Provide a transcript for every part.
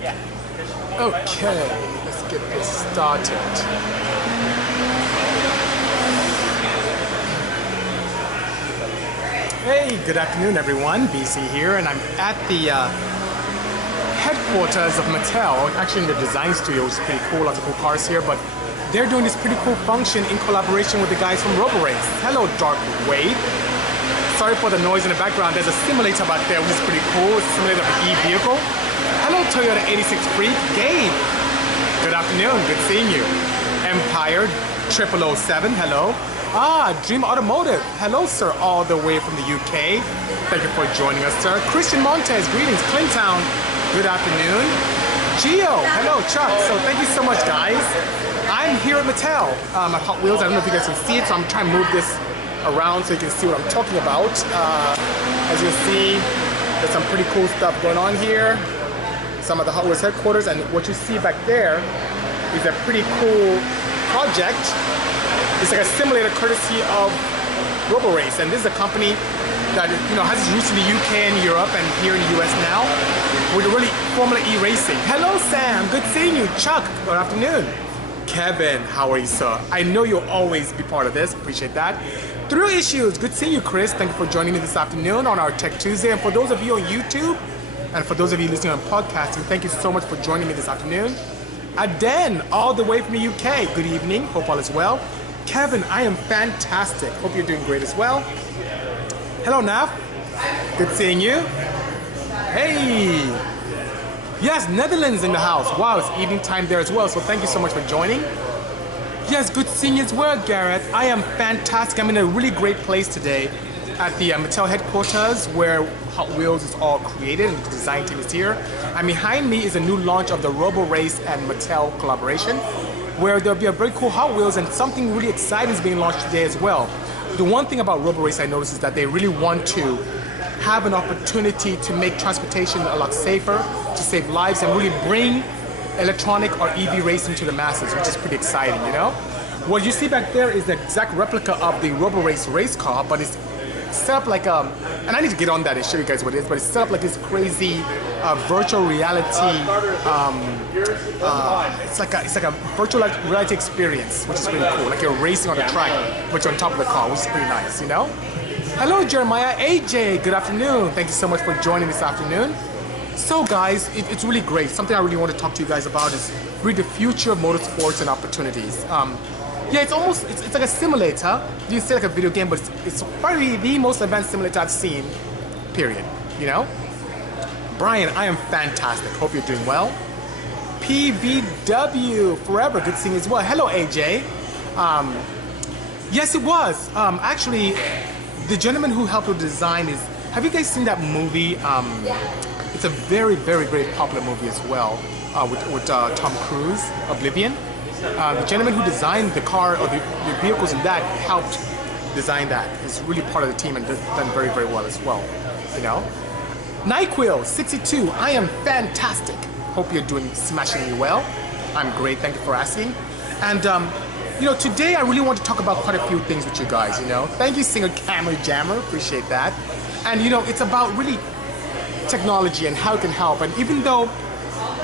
Okay, let's get this started. Hey, good afternoon everyone, BC here, and I'm at the headquarters of Mattel, actually in the design studio, which is pretty cool, lots of cool cars here, but they're doing this pretty cool function in collaboration with the guys from Roborace. Hello, Dark Wade. Sorry for the noise in the background, there's a simulator back there, which is pretty cool, it's a simulator of an e-vehicle. Hello, Toyota 86 Freak, Gabe. Good afternoon, good seeing you. Empire 0007, hello. Dream Automotive, hello sir, all the way from the UK. Thank you for joining us, sir. Christian Montez, greetings. Clintown, good afternoon. Gio, hello Chuck, so thank you so much guys. I'm here at Mattel, at Hot Wheels. I don't know if you guys can see it, so I'm trying to move this around so you can see what I'm talking about. As you see, there's some pretty cool stuff going on here. Some of the Hot Wheels headquarters, and what you see back there is a pretty cool project. It's like a simulator courtesy of Roborace, and this is a company that has its roots in the UK and Europe and here in the US now with really Formula E racing. Hello Sam, good seeing you. Chuck, good afternoon. Kevin, how are you sir? I know you'll always be part of this, appreciate that. Through Issues, good seeing you Chris. Thank you for joining me this afternoon on our Tech Tuesday, and for those of you on YouTube and for those of you listening on podcasting, thank you so much for joining me this afternoon. Aden, all the way from the UK, good evening, hope all is well. Kevin, I am fantastic. Hope you're doing great as well. Hello, Nav. Good seeing you. Hey. Yes, Netherlands in the house. Wow, it's evening time there as well, so thank you so much for joining. Yes, good seeing you as well, Garrett. I am fantastic. I'm in a really great place today at the Mattel headquarters where Hot Wheels is all created and the design team is here. And behind me is a new launch of the Roborace and Mattel collaboration, where there'll be a very cool Hot Wheels and something really exciting is being launched today as well. The one thing about Roborace I noticed is that they really want to have an opportunity to make transportation a lot safer, to save lives, and really bring electronic or EV racing to the masses, which is pretty exciting, What you see back there is the exact replica of the Roborace race car, but it's set up like and I need to get on that and show you guys what it is, but it's set up like this crazy virtual reality, it's like a virtual reality experience, which is really cool. Like you're racing on the track, but you're on top of the car, which is pretty nice, Hello Jeremiah, AJ, good afternoon. Thank you so much for joining this afternoon. So guys, it's really great. Something I really want to talk to you guys about is really the future of motorsports and opportunities. Yeah, it's like a simulator. You say like a video game, but it's probably the most advanced simulator I've seen, period, Brian, I am fantastic. Hope you're doing well. PVW, forever, good seeing you as well. Hello, AJ. Yes, it was. Actually, the gentleman who helped with the design is, have you guys seen that movie? It's a very, very, very popular movie as well, with Tom Cruise, Oblivion. The gentleman who designed the car or the vehicles in that helped design that. He's really part of the team and done very, very well as well. NyQuil 62, I am fantastic. Hope you're doing smashingly well. I'm great, thank you for asking. And today I really want to talk about quite a few things with you guys. Thank you, Singer Camera Jammer, appreciate that. And it's about really technology and how it can help. And even though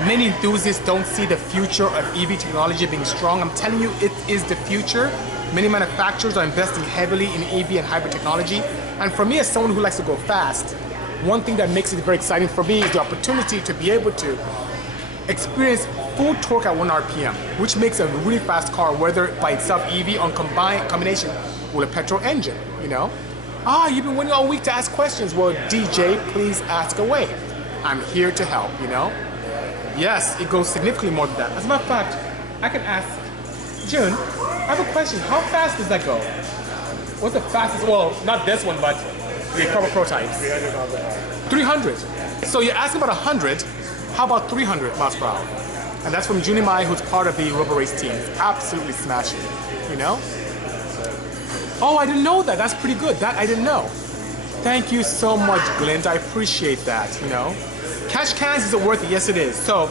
many enthusiasts don't see the future of EV technology being strong, I'm telling you, it is the future. Many manufacturers are investing heavily in EV and hybrid technology. And for me, as someone who likes to go fast, one thing that makes it very exciting for me is the opportunity to be able to experience full torque at 1 RPM, which makes a really fast car, whether by itself EV or combination with a petrol engine, You've been waiting all week to ask questions. Well, DJ, please ask away. I'm here to help, Yes, it goes significantly more than that. As a matter of fact, I can ask June, I have a question. How fast does that go? What's the fastest? Well, not this one, but the proper prototypes. 300. So you're asking about 100. How about 300 miles per hour? And that's from Junimai, who's part of the Roborace team. It's absolutely smashing, Oh, I didn't know that. That's pretty good. That I didn't know. Thank you so much, Glint. I appreciate that, Catch cans, is it worth it? Yes, it is. So,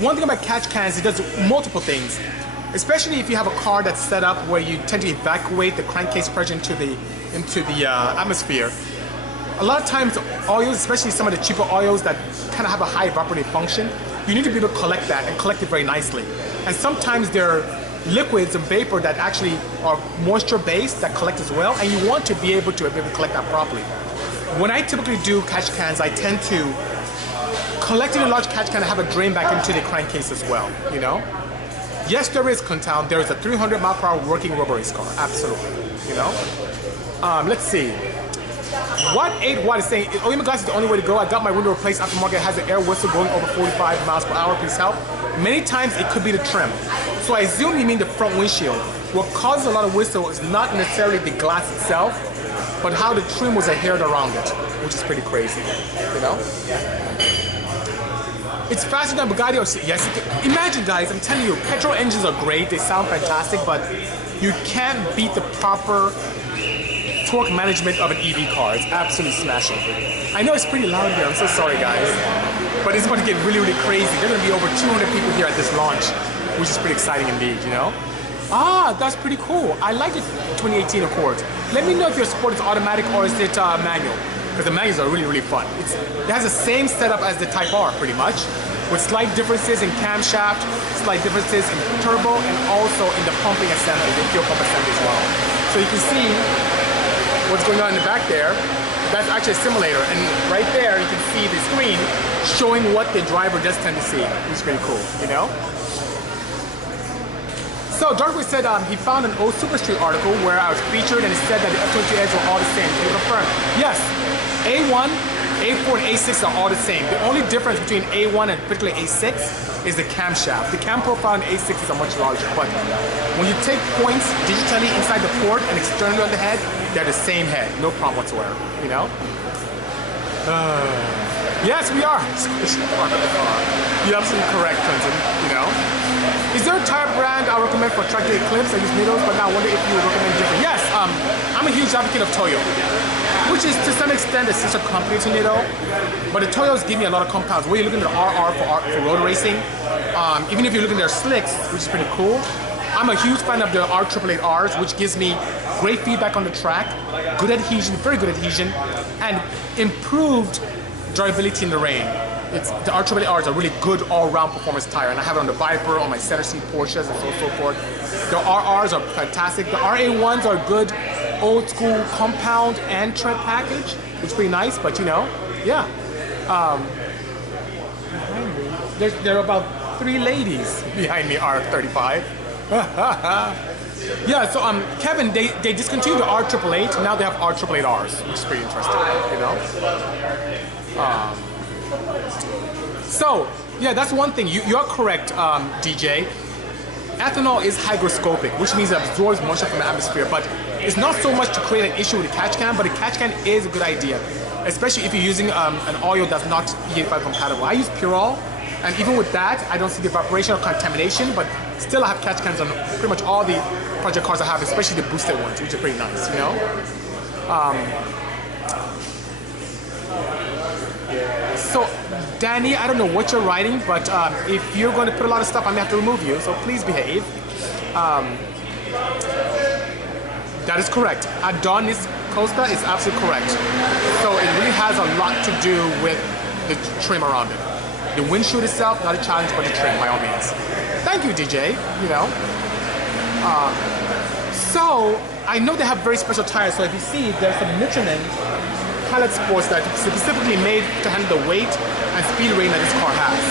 one thing about catch cans, it does multiple things. Especially if you have a car that's set up where you tend to evacuate the crankcase pressure into the atmosphere. A lot of times, oils, especially some of the cheaper oils that kind of have a high evaporative function, you need to be able to collect that and collect it very nicely. And sometimes there are liquids and vapor that actually are moisture based that collect as well, and you want to be able to collect that properly. When I typically do catch cans, I tend to collect in a large catch can and have a drain back into the crankcase as well, you know? Yes, there is, Kuntown. There is a 300 mile per hour working Roborace car, absolutely, you know? Let's see. What 8 Watt is saying, OEM glass is the only way to go. I got my window replaced aftermarket. It has an air whistle going over 45 miles per hour. Please help. Many times it could be the trim. So I assume you mean the front windshield. What causes a lot of whistle is not necessarily the glass itself, but how the trim was adhered around it, which is pretty crazy, you know? It's faster than Bugatti or yes. Imagine, guys, I'm telling you, petrol engines are great. They sound fantastic, but you can't beat the proper torque management of an EV car. It's absolutely smashing. I know it's pretty loud here. I'm so sorry, guys, but it's going to get really, really crazy. There are going to be over 200 people here at this launch, which is pretty exciting indeed, you know? Ah, that's pretty cool. I like the 2018 Accord. Let me know if your Sport is automatic or is it manual, because the manuals are really, really fun. It has the same setup as the Type R, pretty much, with slight differences in camshaft, slight differences in turbo, and also in the pumping assembly, the fuel pump assembly as well. So you can see what's going on in the back there. That's actually a simulator, and right there you can see the screen showing what the driver does tend to see, which is pretty cool, you know? So Darkway said he found an old Super Street article where I was featured, and it said that the F-22Eds were all the same. Can you confirm? Yes, A1, A4, and A6 are all the same. The only difference between A1 and particularly A6 is the camshaft. The cam profile in A6s are much larger, but when you take points digitally inside the port and externally on the head, they're the same head, no problem whatsoever, you know? Yes, we are. You're absolutely correct, Clinton, you know? Is there a tire brand I recommend for tractor Eclipse? I use Nidos, but now I wonder if you would recommend different. Yes, I'm a huge advocate of Toyo, which is to some extent a sister company to Nido, but the Toyos give me a lot of compounds. Where you're looking at the RR for road racing, even if you're looking at their slicks, which is pretty cool. I'm a huge fan of the R888Rs, which gives me great feedback on the track, good adhesion, very good adhesion, and improved drivability in the rain. The R888Rs are really good all-round performance tire, and I have it on the Viper, on my center seat Porsches, and so forth. The RRs are fantastic. The RA1s are good old school compound and tread package, which is pretty nice, but you know, yeah. There are about 3 ladies behind me, R35. Yeah, so Kevin, they discontinued the R888, now they have R888Rs, which is pretty interesting, you know? So, yeah, that's one thing. You're correct, DJ. Ethanol is hygroscopic, which means it absorbs moisture from the atmosphere, but it's not so much to create an issue with the catch can, but a catch can is a good idea, especially if you're using an oil that's not E85 compatible. I use Purol, and even with that, I don't see the evaporation or contamination, but still I have catch cans on pretty much all the project cars I have, especially the boosted ones, which are pretty nice, you know? So, Danny, I don't know what you're writing, but if you're going to put a lot of stuff, I may have to remove you, so please behave. That is correct. Adonis Costa is absolutely correct. So it really has a lot to do with the trim around it. The windshield itself, not a challenge, but the trim, by all means. Thank you, DJ, you know. So, I know they have very special tires, so if you see, there's some Michelin Pilot Sports that are specifically made to handle the weight and speed rating that this car has.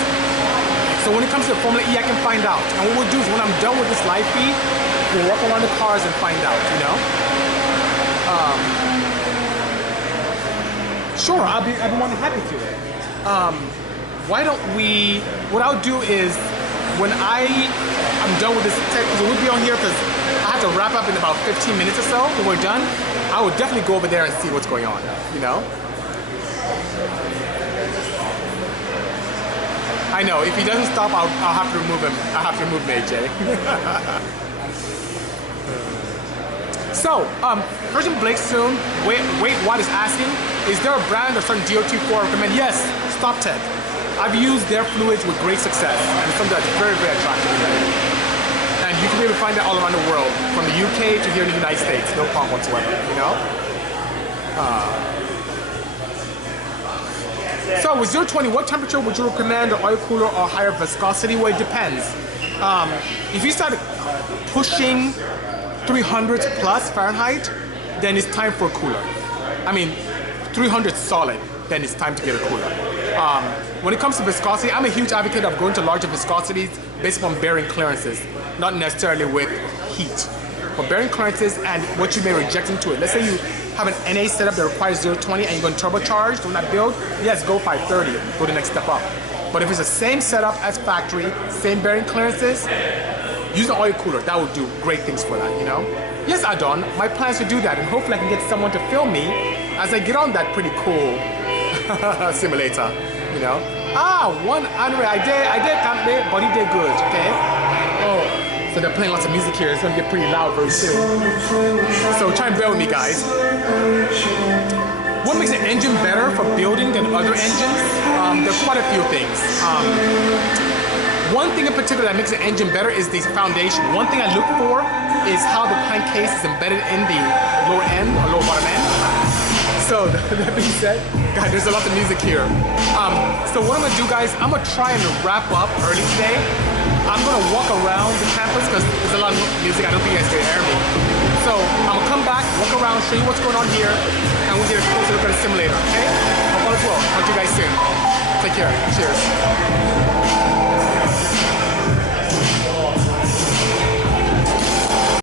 So when it comes to Formula E, I can find out. And what we'll do is when I'm done with this live feed, we'll walk around the cars and find out, you know? Sure, I'll be more than happy to. Why don't we, what I'll do is, when I'm done with this tech, because we'll be on here because I have to wrap up in about 15 minutes or so when we're done, I will definitely go over there and see what's going on, you know? I know, if he doesn't stop, I'll have to remove him. I'll have to remove him, AJ. So, Person Blake soon, wait, what is asking, is there a brand or certain DOT4 I recommend? Yes, Stop Tech. I've used their fluids with great success, and it's something that's very, very attractive. And you can be able to find that all around the world, from the UK to here in the United States, no problem whatsoever, you know? So with 020, what temperature would you recommend an oil cooler or higher viscosity? Well, it depends. If you start pushing 300 plus Fahrenheit, then it's time for a cooler. I mean, 300 solid, then it's time to get a cooler. When it comes to viscosity, I'm a huge advocate of going to larger viscosities based on bearing clearances, not necessarily with heat. But bearing clearances and what you may reject into it. Let's say you have an NA setup that requires 020 and you're going to turbocharge on that build, yes, go 530, go the next step up. But if it's the same setup as factory, same bearing clearances, use an oil cooler. That would do great things for that, you know? Yes, Adon, my plan is to do that, and hopefully I can get someone to film me as I get on that pretty cool simulator, you know? One Andre, I did Campe, but he did good, okay? Oh, so they're playing lots of music here. It's gonna get pretty loud very soon. So try and bear with me, guys. What makes an engine better for building than other engines? There's quite a few things. One thing in particular that makes an engine better is the foundation. One thing I look for is how the crankcase is embedded in the lower end or lower bottom end. So that being said, guys, there's a lot of music here. So what I'm gonna do, guys, I'm gonna try and wrap up early today. I'm gonna walk around the campus because there's a lot of music. I don't think you guys can hear me. So I'm gonna come back, walk around, show you what's going on here, and we'll get a closer look at the simulator, okay? Hope all is well. Talk to you guys soon. Take care. Cheers.